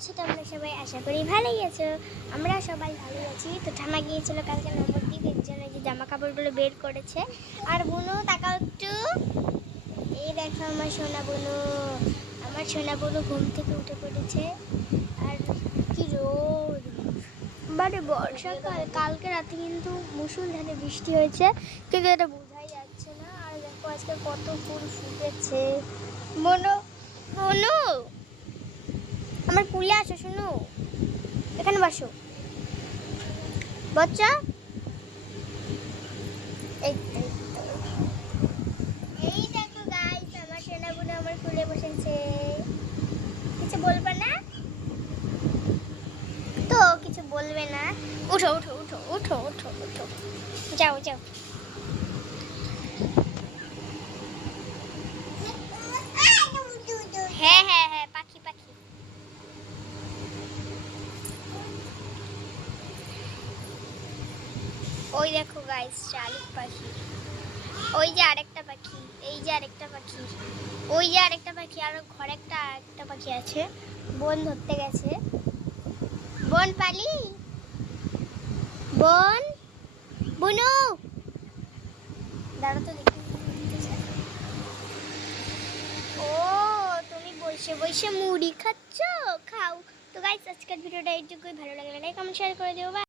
আছো তোমরা সবাই? আশা করি ভালোই আছো। আমরা সবাই ভালোই আছি। তো ঠামা গিয়েছিল কালকে নবদ্বীপ, এর জন্য যে জামা কাপড়গুলো বের করেছে। আর বুনু তাকাও একটু, এই দেখো আমার সোনা বুনু। আমার সোনা বুনু ঘুম থেকে উঠে পড়েছে। আর কি রোদ, মানে বর্ষাকাল। কালকে রাতে কিন্তু মুষলধারে বৃষ্টি হয়েছে, কিন্তু এটা বোঝাই যাচ্ছে না। আর দেখো আজকে কত ফুল ফুটেছে। বুনু, বুনু আমার কুলে আসো, শুনো, এখানে বসো বাচ্চা। এই তো, এই দেখো গাইস, আমার সোনা বুনু আমার কুলে বসেছে। কিছু বলবে না তো? কিছু বলবে না? উঠো উঠো উঠো উঠো উঠো উঠো, যাও যাও। হ্যাঁ হ্যাঁ হ্যাঁ, পাখি পাখি। ওই দেখো গাইস, শালিক পাখি। ওই যে আরেকটা পাখি, এই যে আরেকটা পাখি, ওই যে আরেকটা পাখি, আর ঘরে একটা পাখি আছে। বোন ধরতে গেছে। বোন পালি, বোন, বুনু দাঁড়া তো দেখি। ও, তুমি বসে বসে মুড়ি খাচ্ছ? খাও। তো গাইস, আজকের ভিডিওটা এইটুকুই। ভালো লাগলে লাইক কমেন্ট শেয়ার করে দিও।